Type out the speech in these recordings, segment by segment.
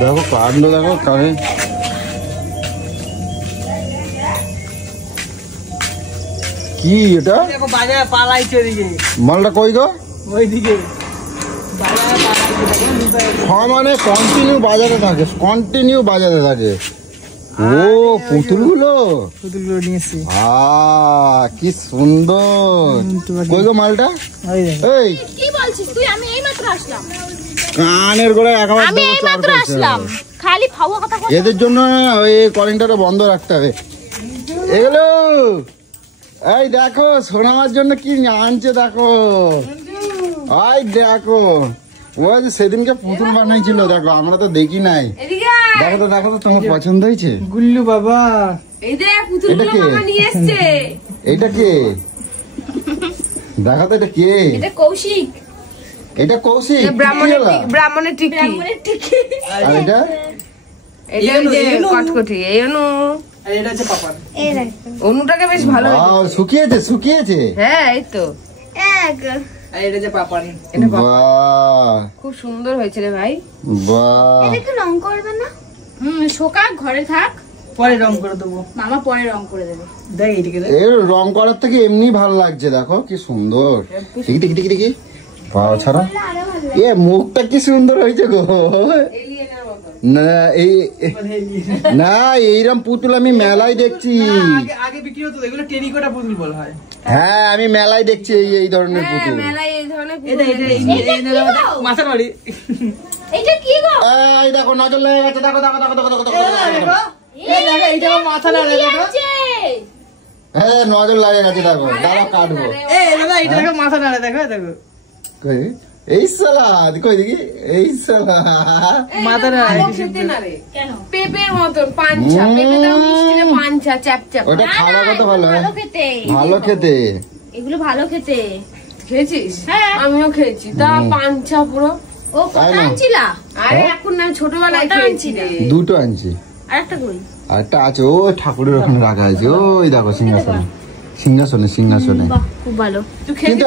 দেখো কাটলো, দেখো কারে কি এটা বাজারে পালাইছে ওদিকে, মালটা কই গো? ওইদিকে মানে কন্টিনিউ বাজারে থাকে, কন্টিনিউ বাজারে থাকে। ও পুতুলগুলো নিয়েছি, কি সুন্দর। কই গো মালটা? এই কি বলছিস তুই? আমি এইমাত্র আসলাম। কানের গোড়ায় একেবারে আমি এইমাত্র আসলাম, খালি ফাওয়া কথা বল। এদের জন্য ওই কলিংটাটা বন্ধ রাখতে হবে। এগুলো এই দেখো সোনামার জন্য কি আনছে, দেখো ওই দেখো। ও সেদিনকে পুতুল বানাইছিল, দেখো আমরা তো দেখি নাই। দেখো তো দেখো তো, তোমার পছন্দ হয়েছে? গুল্লু বাবা, এই দেখ পুতুলগুলো মামা নিয়ে এসেছে। এটা কে? দেখো তো এটা কে? এটা কৌশিক। এটা কৌশিক ব্রাহ্মণের টিকি। আর এটা এটা যে কটকটি, এই অনু। আর এটা হচ্ছে পাপার। অনুটাকে বেশ ভালো শুকিয়েছে, শুকিয়েছে। হ্যাঁ এই তো আর এটা যে পাপার। বাহ খুব সুন্দর হয়েছে রে ভাই। বাহ, এটাকে রং করবে না? শোকা ঘরে থাক, পরে রং করে দেবো। মামা পরে রং করে দেবে। দেখ এইদিকে দেখ, এর রং করার থেকে এমনি ভালো লাগছে, দেখো কি সুন্দর। টিকি টিকি টিকি টিকি পাও ছাড়া এ মুখটা কি সুন্দর হয়েছে গো। না এই না এইরকম পুতুল আমি মেলায় দেখছি। আগে বিক্রি হতো এগুলো টেরিকোটা পুতুল বলা হয়। হ্যাঁ আমি মেলায় দেখছি এই ধরনের পুতুল। মেলায় এই ধরনের মাথার বাড়ি। এটা কি গো? এই দেখো নজর লেগে গেছে, দেখো দেখো দেখো দেখো দেখো দেখো। এই দেখো এইটা মাথা নাড়ে, দেখো হ্যাঁ নজর লাগে গেছে, দেখো দাঁড়াও কাটবো। এই দাদা এইটা দেখো মাথা নাড়ে, দেখো দেখো কই এই সালা কই দেখি, এই সালা মাথা নাড়ে। খেতে না রে, কেন? পেঁপের মতন পাঞ্চা, পেঁপেটা মিষ্টি রে, পাঞ্চা চ্যাপ চ্যাপ। ওটা খাওয়া কত ভালো, ভালো খেতে, ভালো খেতে। এগুলো ভালো খেতে। খেয়েছিস? হ্যাঁ। আমিও খেয়েছি, তা পাঞ্চা পুরো। ও কত আনছিলা? আরে এখন না, ছোটবেলায় খেয়েছি রে। দুটো আনছি, আরেকটা কই? আরেকটা আছে ও ঠাকুরের ওখানে রাখা আছে। ওই দেখো সিংহাসনে, সিংহাসনে সিংহাসনে। বাহ খুব ভালো। কিন্তু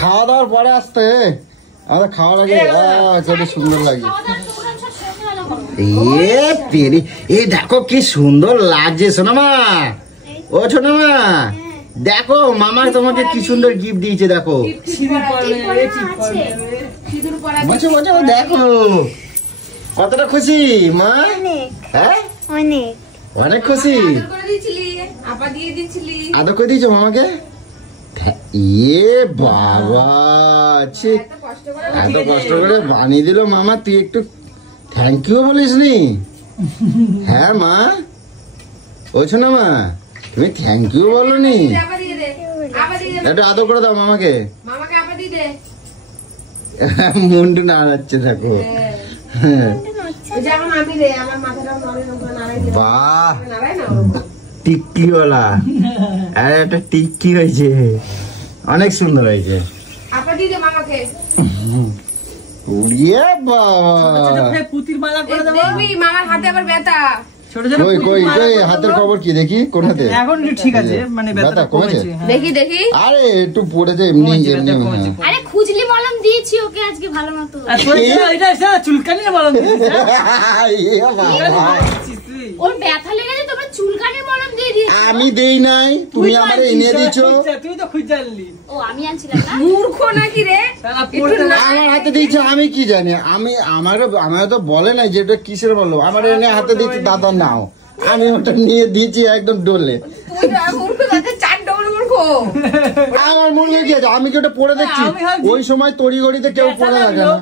খাওয়া দাওয়ার পরে আসতে আমাদের খাওয়ার আগে কত সুন্দর লাগে। এ পেরি এই দেখো কি সুন্দর লাগছে সোনামা। ও সোনামা দেখো মামা তোমাকে কি সুন্দর গিফট দিয়েছে, দেখো বলছো বলছো দেখো কতটা খুশি মা। হ্যাঁ অনেক অনেক খুশি। আপা দিয়ে দিয়েছিলি। আদর করে দিয়েছো মামাকে? ইয়ে বাবা এত কষ্ট করে বানিয়ে দিল মামা, তুই একটু থ্যাংক ইউ বলিস নি? হ্যাঁ মা, বলছো না মা তুমি থ্যাংক ইউ বলো নি? একটু আদর করে দাও মামাকে। মামাকে আপা দিয়ে দে। মুন্ডু নাড়াচ্ছে দেখো। যেমন আমি রে, আমার মাথাটা নাড়াই দিলাম। বাহ নাড়াই না টিক্কিওয়ালা, আরে একটা টিক্কি হয়েছে, অনেক সুন্দর হয়েছে। আপা দিয়ে দে মামাকে। উড়িয়ে বাবা পুতির মালা করে দেবো। দেখবি মামার হাতে আবার ব্যথা। ছোট ছোট কই কই কই হাতের খবর কি দেখি, কোন হাতে? এখন একটু ঠিক আছে, মানে ব্যথাটা কমেছে। দেখি দেখি। আরে একটু পড়েছে এমনি এমনি। আরে খুজলি মলম দিয়েছি ওকে আজকে ভালো মতো। এটা চুলকানি না বলুন, ওর ব্যথা লেগেছে, তোমরা চুলকানির মলম দিয়ে দিয়েছো। আমি দেই নাই, তুমি আমারে এনে দিছো। তুই তো খুঁজে আনলি। ও আমি আনছিলাম না। মূর্খ নাকি রে? আমার হাতে দিয়েছে আমি কি জানি, আমি আমার তো বলে নাই যে এটা কিসের বললো, আমার এনে হাতে দিয়েছে দাদা নাও, আমি ওটা নিয়ে দিয়েছি একদম ডলে। তুই মূর্খ, তাতে 4 ডবল মূর্খ। আমার মনে কি আছে, আমি কি ওটা পড়ে দেখছি? ওই সময় তড়িঘড়িতে কেউ পড়ে থাকে না।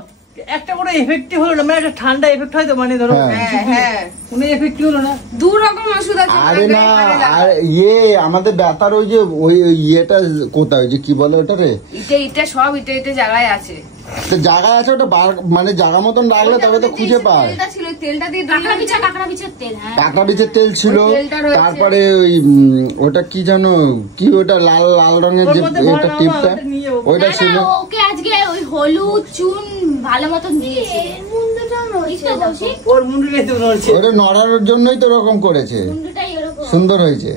একটা কোনো এফেক্টিভ হলো না, মানে একটা ঠান্ডা এফেক্ট হয় তো, মানে ধরো হ্যাঁ কোনো এফেক্টিভ হলো না। 2 রকম ওষুধ আছে। আরে না, আর ইয়ে আমাদের ব্যথার ওই যে ওই ইয়েটা কোথায়, যে কি বলে ওটা রে, এটা সব এটা জায়গায় আছে। তো জায়গা আছে ওটা, মানে জায়গা মতন রাখলে তবে তো খুঁজে পায়। তেলটা ছিল, তেলটা দিয়ে কাঁকড়া বিছের তেল। হ্যাঁ কাঁকড়া বীজের তেল ছিল, তারপরে ওই ওটা কি জানো কি, ওটা লাল লাল রঙের যে এটা টিপটা ওইটা ছিল। ওকে আজকে ওই হলুদ চুন ভালো মতন দিয়েছে। ওর মুন্ডুটাই তো নড়ছে, ওটা নড়ানোর জন্যই তো ওরকম করেছে, মুন্ডুটাই এরকম সুন্দর হয়েছে।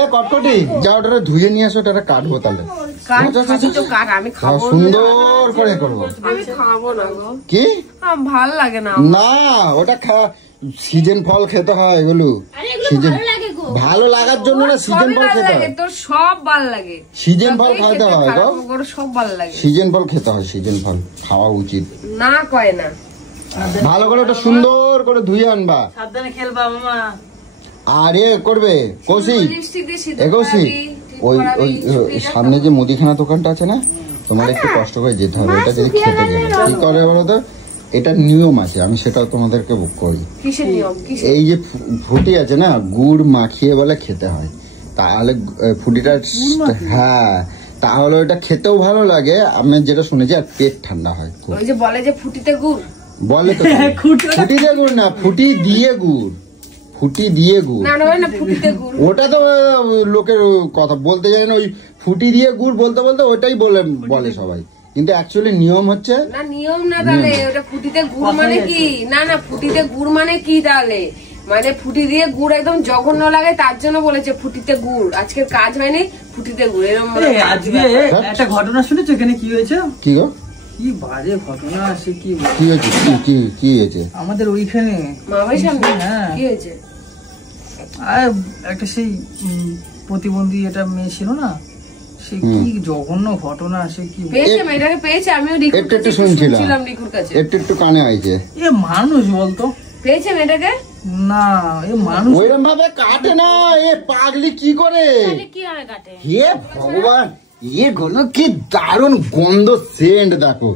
এ কটকটি যা ওটা ধুয়ে নিয়ে আসো, ওটা কাটবো তাহলে। কাট খাবি তো কাট, আমি খাবো না। সুন্দর করে করবো। আমি খাবো না গো। কি আমার ভাল লাগে না। না, ওটা সিজন ফল খেতে হয় এগুলো। আরে এগুলো সিজন ভালো লাগে গো। ভালো লাগার জন্য না সিজন সবই ফল ভাল খেতে লাগে, হয়। তোর সব ভাল লাগে। সিজন ফল যতই খাইতে খেতে হয় গো। খারাপ করো, সব ভাল লাগে। সিজন ফল খেতে হয়, সিজন ফল খাওয়া উচিত। না কয় না। ভালো করে ওটা সুন্দর করে ধুয়ে আনবা। সাবধানে খেলবা মামা। আর এ করবে কৌশিক, লিপস্টিক দিয়ে সিঁদুর এ কৌশিক, পরাবি, টিপ ওই পরাবি, ওই চুড়ি সামনে যে মুদিখানা দোকানটা আছে না, তোমার একটু কষ্ট করে যেতে হবে। এটা যদি খেতে গেলে কি করে বলো তো, এটা নিয়ম আছে, আমি সেটাও তোমাদেরকে বুক করি। কিসের নিয়ম? কিসের? এই যে ফুটি আছে না, গুড় মাখিয়ে বলে খেতে হয়, তাহলে ফুটিটা, হ্যাঁ, তাহলে ওটা খেতেও ভালো লাগে। আমি যেটা শুনেছি, আর পেট ঠান্ডা হয় খুব। ওই যে বলে যে ফুটিতে গুড়, বলে তো ফুটি দিয়ে গুড় না, ফুটি দিয়ে গুড়, ফুটি দিয়ে গুড়। না না না ফুটিতে গুড়। ওটা তো লোকের কথা বলতে যায় না, ওই ফুটি দিয়ে গুড় বলতে বলতে ওটাই বলে সবাই, কিন্তু অ্যাকচুয়ালি নিয়ম হচ্ছে না নিয়ম না, তাহলে ওটা ফুটিতে গুড় মানে কি? না না ফুটিতে গুড় মানে কি তাহলে? মানে ফুটি দিয়ে গুড় একদম জঘন্য লাগে, তার জন্য বলেছে ফুটিতে গুড়। আজকের কাজ হয়নি, ফুটিতে গুড় এরকম বলে। এই আজকে একটা ঘটনা শুনেছো এখানে? কি হয়েছে? কি গো, কি বাজে ঘটনা আছে! কি কি হয়েছে, কি হয়েছে আমাদের ওইখানে মামার সামনে হ্যাঁ। কি হয়েছে? আর একটা সেই প্রতিবন্ধী এটা মেয়ে ছিল না, সে কি জঘন্য ঘটনা, সে কি পেয়েছে মেয়েটাকে, পেয়েছে। আমিও একটু একটু শুনছিলাম, রিকুর কাছে। একটু কানে হয়েছে। এ মানুষ বলতো? পেয়েছে মেয়েটাকে? না, এ মানুষ ওইরকম ভাবে কাটে না, এ পাগলি কি করে, তাহলে কি হবে কাটে? হে ভগবান, এগুলো কি দারুণ গন্ধ, সেন্ট দেখো,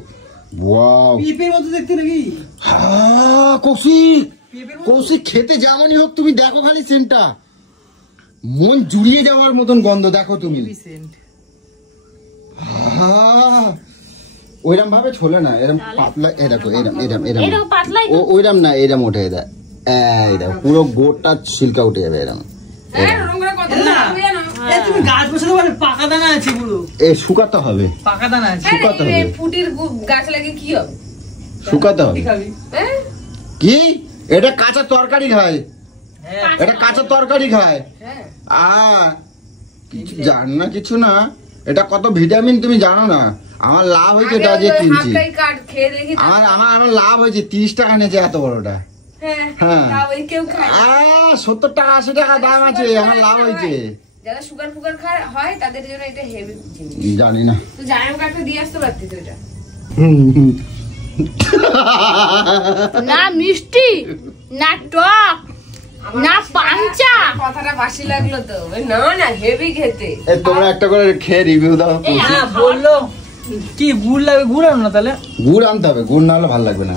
ওয়াও। পিপের মতো দেখতে নাকি? হ্যাঁ কৌশিক, কৌশিক খেতে যেমনই হোক, তুমি দেখো খালি সেন্টটা, মন জুড়িয়ে যাওয়ার মতন গন্ধ, দেখো তুমি। ওইরকম ভাবে ছোলে না, এরম পাতলা, এ দেখো এরম এরম এরম, এরকম পাতলাই তো। ওইরম না, এরম উঠে দেয়, এই দেখো পুরো গোটা সিল্কা উঠে যাবে এরম। হ্যাঁ ওরকম করে কথা বলবি না। এ তুমি গাছ বসাতে পারবে? পাকা দানা আছে পুরো, এ শুকাতে হবে, পাকা দানা আছে। শুকাতে আরে, হবে। এই ফুটির গাছ লাগে কি হবে? শুকাতে হবে। কি খাবি? হ্যাঁ কি, এটা কাঁচা তরকারি খায়, হ্যাঁ, এটা কাঁচা তরকারি খায়। হ্যাঁ কিছু জান না, কিছু না, এটা কত ভিটামিন তুমি জানো না। আমার লাভ হয়েছে এটা যে আগে ওই কিনছি, হাফটাই কাট খেয়ে দেখি। আমার আমার আমার লাভ হয়েছে, 30 টাকা নিয়েছে এত বড়টা। হ্যাঁ হ্যাঁ। তাও ওই কেউ খায় না। 70 টাকা 80 টাকা দাম আছে, আমার লাভ হয়েছে। যারা সুগার ফুগার হয় তাদের জন্য এটা হেভি জিনিস। জানি না, তো জায়গা কাটতে দিয়ে আসতে পারতিস ওইটা। না মিষ্টি, না টক, আমার না বাসি পাঞ্চা। কথাটা বাসি লাগলো তো। ওই না না হেভি খেতে। এ তোমরা একটা করে খেয়ে রিভিউ দাও। এই হ্যাঁ বললো কি গুড় লাগবে, গুড় আনো না তাহলে। গুড় আনতে হবে, গুড় না হলে ভালো লাগবে না।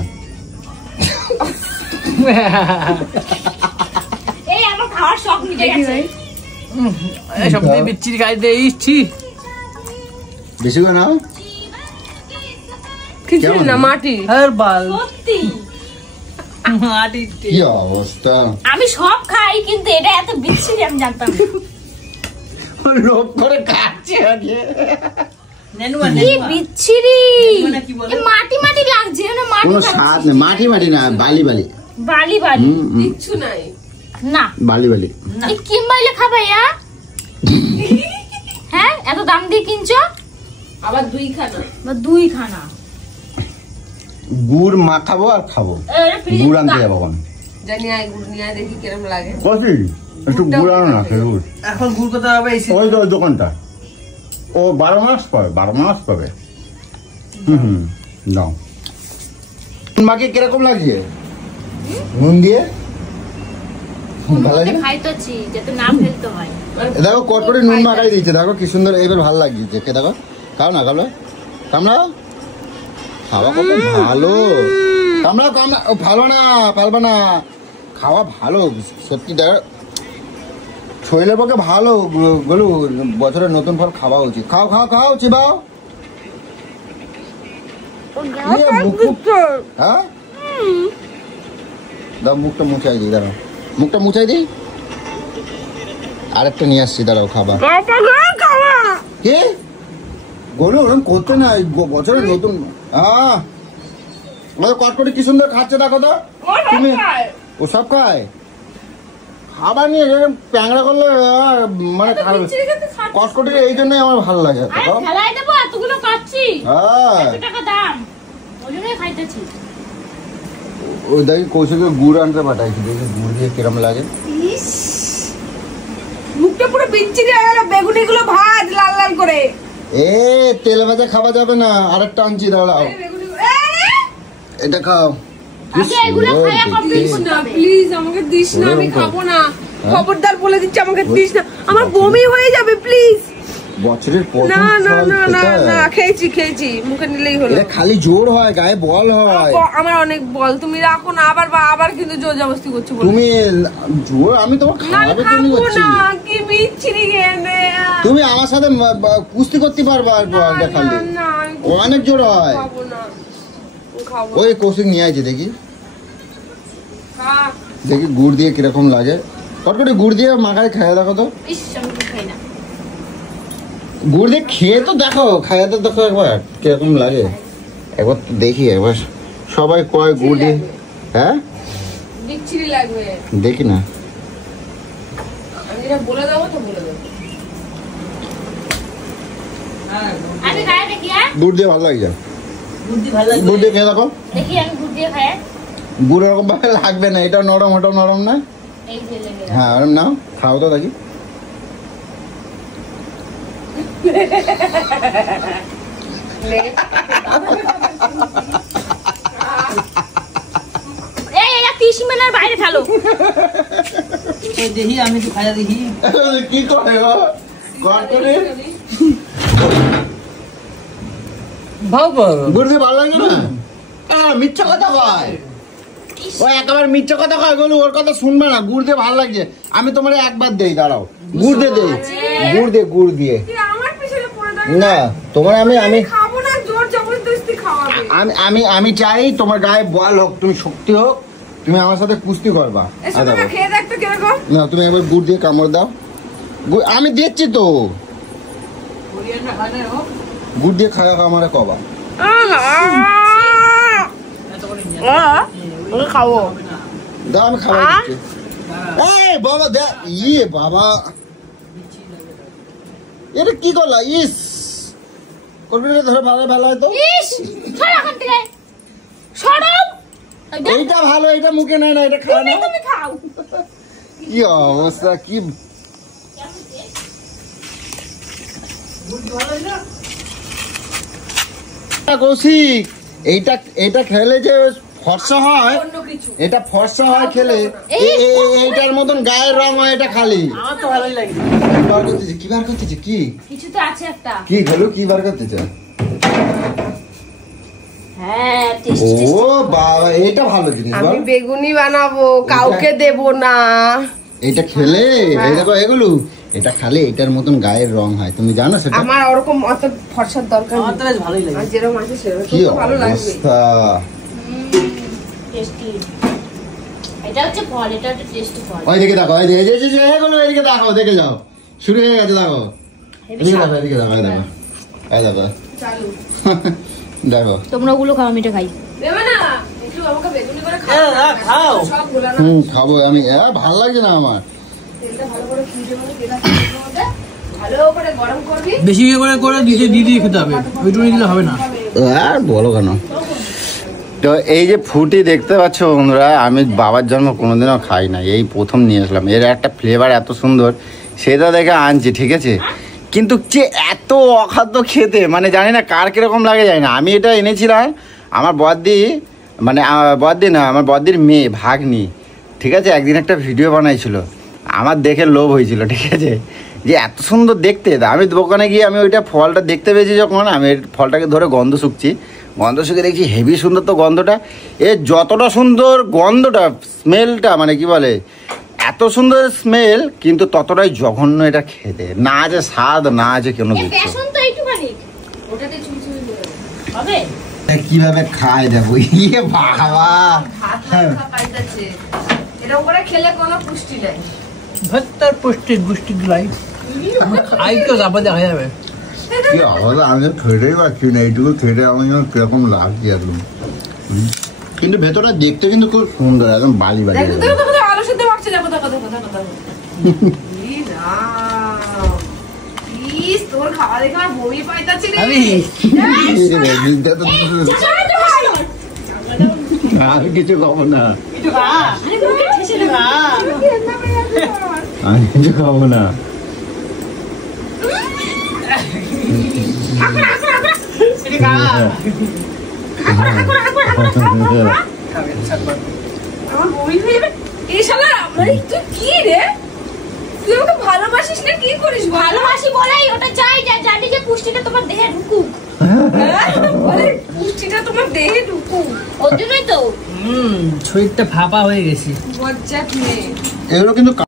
এই আমার খাওয়ার শখ মিটে গেছে। সব বিচ্ছিরি খাইতে ইচ্ছি। বেশি করে নাও। কিছু কেমন? না মাটি। আর বাল সত্যি মাটি কি অবস্থা, আমি সব খাই, কিন্তু এটা এত বিচ্ছিরি আমি জানতাম না। লোভ করে খাচ্ছে আগে। নেনুয়া কি নেনুয়া বিচ্ছিরি, মানে কি বলে? এ মাটি মাটি লাগছে না, মাটি কোনো খাচ্ছি। স্বাদ নেই, মাটি মাটি না, বালি বালি, বালি বালি কিচ্ছু নাই। না, বালি বালি। এই কিম্বাইলে খাবে ইয়া? হ্যাঁ এত দাম দিয়ে কিনছো? আবার দুই খানা। বা দুই খানা গুড় মাখাবো আর খাবো, এটা ফ্রিজে গুড় আনতে যাবো এখন। জানি আয় গুড় নিয়ে আয় দেখি কিরম লাগে। কষি একটু গুড় আনো না, গুড় এখন গুড় কোথায় হবে? এই ওই তো ওই দোকানটা, ও 12 মাস পাবে, 12 মাস পাবে। নাও। মাকে কিরকম লাগছে নুন দিয়ে? ভালো লাগছে? খাইতেছি যাতে না ফেলতে হয়। এ দেখো কটকটি নুন মাখাই দিচ্ছে, দেখো কি সুন্দর, এইবার ভালো লাগছে। কে দেখো, খাও না, খাবো কামড়াও, খাওয়া কত ভালো, কামড়াও কামড়া, ভালো না পারবা না, খাওয়া ভালো সত্যি। দেখো শরীরের পক্ষে ভালো, বলু বছরের নতুন ফল খাওয়া উচিত। খাও খাও খাও, চিবাও। হ্যাঁ দাও, মুখটা মুছাই দিই, দাঁড়াও মুখটা মুছাই দিই, আরেকটা নিয়ে আসছি, দাঁড়াও খাবার। কে গরু ওরকম করতে না, বছরের নতুন। কটকটি কি সুন্দর খাচ্ছে, দেখো তো তুমি। ও সব খায়, খাবার নিয়ে এরকম প্যাংরা করলে মানে কটকটি এই জন্যই আমার ভালো লাগে। আরে ফেলাই দেবো, এতগুলো কাটছি, হ্যাঁ 100 টাকা দাম, ওই জন্যই খাইতেছি। ওই দেখি কৌশিকে গুড় আনতে পাঠাইছি, দেখি গুড় দিয়ে কিরম লাগে। ইস, মুখটা পুরো বিচ্ছিরি হয়ে গেল। বেগুনি গুলো ভাজ লাল লাল করে। এ তেলে ভাজা খাওয়া যাবে না, আরেকটা আনছি দাঁড়াও। এটা খাও। কি আগে এগুলো সুন্দর খায়া কমপ্লিট দেখতে। করতে হবে। প্লিজ আমাকে দিস না, আমি খাবো না। খবরদার বলে দিচ্ছি, আমাকে দিস না, আমার বমি হয়ে যাবে প্লিজ। বছরের প্রথম না না ফল না না খেতে। না, খেয়েছি, মুখে নিলেই হলো। এটা খালি জোর হয়, গায়ে বল হয়। আমার অনেক বল, তুমি রাখো না। আবার কিন্তু জোর জবরদস্তি করছো বলে। তুমি জোর, আমি তোমার না, আমি খাওয়াবে তুমি খাবো করছি। না, কি বিচ্ছিরি খেয়ে। তুমি আমার সাথে কুস্তি করতে পারবা আর বলটা খালি। না, অনেক জোর হয়। খাবো না, খাবো ওই কৌশিক নিয়ে আইছি, দেখি খা। দেখি গুড় দিয়ে কিরকম লাগে। কটকটি গুড় দিয়ে মাখায় খেয়ে দেখো তো। ইস, আমি তো খাই না। গুড় দিয়ে খেয়ে তো দেখো, খাইয়ে তো দেখো একবার কিরকম লাগে। একবার তো দেখি, একবার সবাই কয় গুড় দিয়ে। হ্যাঁ বিচ্ছিরি লাগবে। দেখি না। আমি যেটা বলে দেবো তো বলে দেবো। আমি খায়া দেখি, হ্যাঁ গুড় দিয়ে ভালো লাগছে। বুদ্ধি ভালো লাগবে। গুড় দিয়ে খেয়ে দেখো। দেখি, আমি গুড় দিয়ে খাই। গুড় এরকম ভাবে লাগবে না, এটা নরম, ওটা নরম না। এই যে লেগে গেছে। হ্যাঁ ওরম নাও, খাও তো দেখি। এই এটা 30 মিনিটের বাইরে ফেলো। এই দেখি, আমি তো খায়া দেখি। কি করে গো কটকটি? ভালো গুড় দিয়ে ভালো লাগে না? মিথ্যা কথা কয়, ওই একেবারে মিথ্যা কথা কয়। বলু ওর কথা শুনবে না। গুড় দিয়ে ভালো লাগছে। আমি তোমার একবার দেই, দাঁড়াও। গুড় দিয়ে দেই, গুড় দিয়ে। তুই আমার পিছনে পড়ে দাঁড়া। না তোমার আমি খাবো না, জোর জবরদস্তি খাওয়াবে। আমি চাই তোমার গায়ে বল হোক, তুমি শক্তি হোক, তুমি আমার সাথে কুস্তি করবা। এসো না, খেয়ে দেখতো কিরকম। না তুমি একবার গুড় দিয়ে কামড় দাও। আমি দিচ্ছি তো, কোরিয়ানরা খায় না ও? গুড় দিয়ে খাওয়া আমারে কবা। এত করে নিয়ে ওকে খাবো। দাও আমি খাবার দিচ্ছি। এই বাবা দে, ইয়ে বাবা এটা কি করলা? ইস কলপিটা ধরে ভালো ভালো হয়তো। ইস, সর এখান থেকে, সরো। এইটা ভালো, এটা মুখে নেয় না, এটা খায় না। তুমি খাও। কি অবস্থা, কি কৌশিক, এইটা খেলে যে ফর্সা হয়, অন্য কিছু। এটা ফর্সা হয় খেলে। এইটার মতন গায়ের রং হয় এটা খালি। আমার তো ভালোই লাগে। বার করতেছে কি, বার করতেছে কি, কিছু তো আছে একটা। কি খেলো, কি বার করতেছে? হ্যাঁ, ও বাবা, এটা ভালো জিনিস বল। আমি বেগুনি বানাবো, কাউকে দেব না। এটা খেলে এই দেখো এগুলো, এটা খালি এটার মতন গায়ের রং হয়, তুমি জানো সেটা? আমার ওরকম অত ফর্সার দরকার আমার তো নেই। বেশ ভালোই লাগে। আর যেরকম আছে সেরকম কি তো ভালো লাগবে। অবস্থা। টেস্টি। এটা হচ্ছে ফল, এটা হচ্ছে টেস্টি ফল। ওইদিকে দেখো, এগুলো এদিকে দেখো, দেখে যাও, শুরু হয়ে গেছে দেখো। এদিকে দেখো, এদিকে দেখো, এই দেখো, এই দেখো, চালু। দেখো। তোমরা ওগুলো খাও, আমি এটা খাই। দেবে না একটু আমাকে বেগুনি করে খাও। সব গোলানো। খাবো আমি, ভাল লাগছে না আমার। তেলটা ভালো করে ফ্রিজে মধ্যে তেল আছে, তেলের মধ্যে ভালো করে গরম করবি। বেশি করে করে দিয়ে খেতে হবে, ওইটুকু দিলে হবে না। আর বলো কেন। তো এই যে ফুটি দেখতে পাচ্ছ বন্ধুরা, আমি বাবার জন্য কোনোদিনও খাই না, এই প্রথম নিয়ে আসলাম। এর একটা ফ্লেভার এত সুন্দর, সেটা দেখে আনছি, ঠিক আছে। কিন্তু যে এত অখাদ্য খেতে, মানে জানি না কার কিরকম লাগে যায় না। আমি এটা এনেছিলাম আমার বদ্দি, মানে বদ্দি না, আমার বদ্দির মেয়ে ভাগ্নি, ঠিক আছে। একদিন একটা ভিডিও বানাইছিল, আমার দেখে লোভ হয়েছিল, ঠিক আছে, যে এত সুন্দর দেখতে। আমি দোকানে গিয়ে আমি ওইটা ফলটা দেখতে পেয়েছি যখন, আমি ফলটাকে ধরে গন্ধ শুকছি, গন্ধ শুকে দেখছি হেভি সুন্দর তো গন্ধটা। এ যতটা সুন্দর গন্ধটা, স্মেলটা, মানে কি বলে, এত সুন্দর স্মেল, কিন্তু ততটাই জঘন্য এটা খেতে। না আছে স্বাদ, না আছে কোনো কিছু। বেসন তো এইটুখানি, ওটাতে চুমচুমি দিয়ে দেবে। হবে? কিভাবে খায় দেখো, ইয়ে বাবা। ভাত মাখা পাইতেছে। এরকম করে খেলে কোনো পুষ্টি নেই। ভেতর পুষ্টি দিলাই খাই তো যাবে, দেখা যাবে। কি অবস্থা, আমি তো খেতেই পারছি না, এইটুকু খেতে আমার কিরকম লাগছে একদম। কিন্তু ভেতরটা দেখতে কিন্তু খুব সুন্দর, একদম বালি বালি। দেখো দেখো দেখো, আলু সাথে মারছে, দেখো দেখো দেখো দেখো দেখো। ই রাম। ইস, তোর খাওয়া দেখে আমার বমি পাইতাছে রে। আমি আমি কিছু খাবো না, একটু খা। আমি কিছু খাবো না। একটু খা। খাবে ছাড়বা। আমার বমি হয়ে যাবে। এই শালা, মানে তুই কি রে? তুই আমাকে ভালোবাসিস না, কি করিস? ভালোবাসি বলেই ওটা চাই, জানি যে পুষ্টিটা তোমার দেহে ঢুকুক, বলে পুষ্টিটা তোমার দেহে ঢুকুক। ওর জন্যই তো। শরীরটা ফাঁপা হয়ে গেছে। বজ্জাত মেয়ে। এগুলো কিন্তু